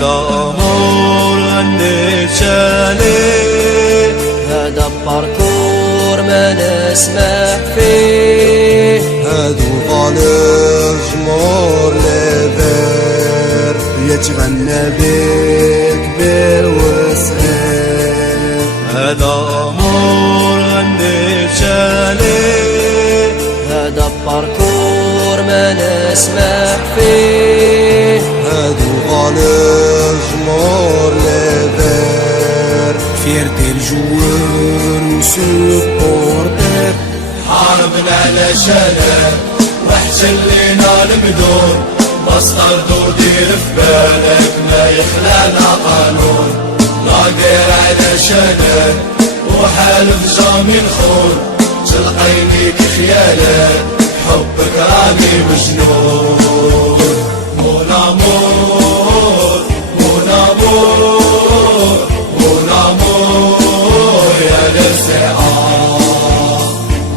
هذا أمور غنيت عليه، هذا باركور ما نسمح فيه، هادو فالور جمهور ليفير يتغنى بك كبير وصغير. هذا أمور غنيت عليه، هذا باركور ما نسمح فيه، هادو فالور جمهور ليفير فيرتي الجوار وسبورتير. حاربنا علشانه واحتلينا المدون، مسطر دير في بالك ما يخلانا قانون. ناقر علشانه وحالف جامي نخون، تلقيني كخيالك حبك راني مجنون. مون امور مون امور مون امور يا لسعار.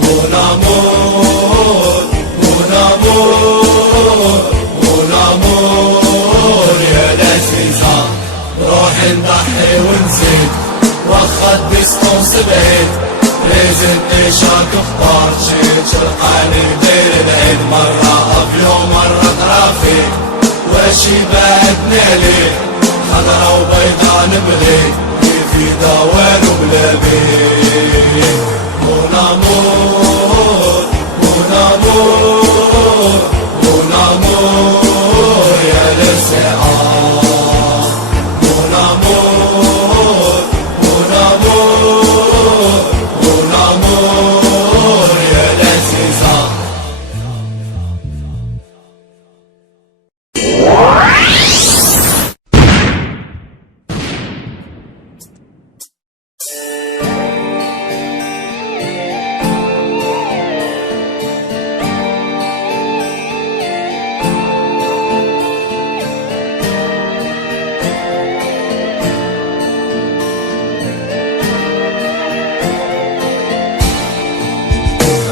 مون امور مون امور مون امور يا لذيذة. روحي نضحي ونزيد واخا ديستونس بعيد، ريزنتي شاك اخبار جيت تلقاني داير العيد. مرة افيون مرة ترافيك واشي بعدني عليك، خضرا وبيضا نبغي في دوار وبلا بيك. مون امور مون امور مون امور يا لسعار. مون امور مون امور مون امور يا لذيذة.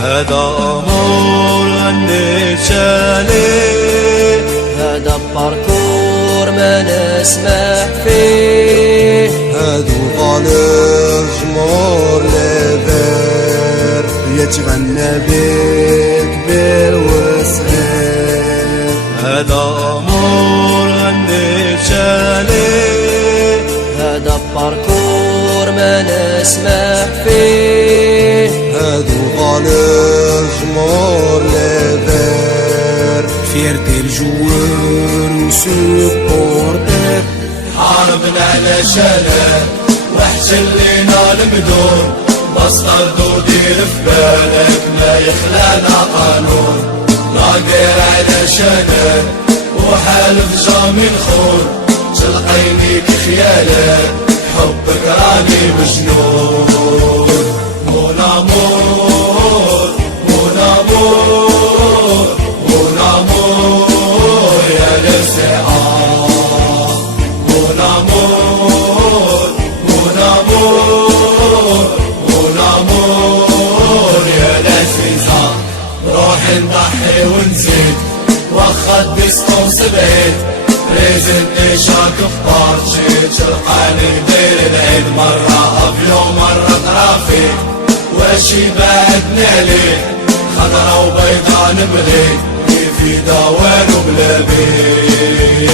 هذا أمور غنيت عليه، هذا باركور ما نسمح فيه، هادو فالور جمهور ليفير يتغنى بك كبير وصغير. هذا أمور غنيت عليه، هذا باركور ما نسمح فيه، هادو فالور جمهور ليفير فيرتي الجوار وسبورتير. حاربنا علشانه واحتلينا المدون، مسطر دير في بالك ما يخلانا قانون. ناقر علشانه وحالف جامي نخون، تلقيني كخيالك حبك راني مجنون. مون امور مون امور مون امور يا لسعار. مون امور مون امور مون امور يا لذيذة. روحي نضحي ونزيد واخا ديستونس بعيد، ريزنتي شاك اخبار جيت تلقاني داير العيد. مرة افيون مرة ترافيك واشي بعدني عليك، خضرا وبيضا نبغي في دوار وبلا بيك.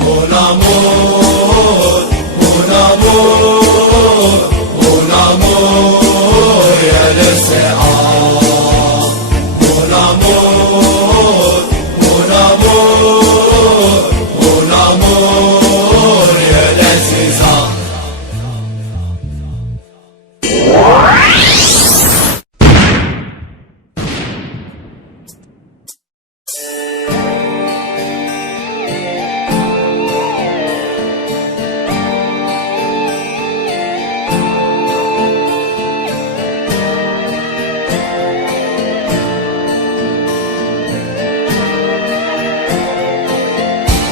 مون امور مون امور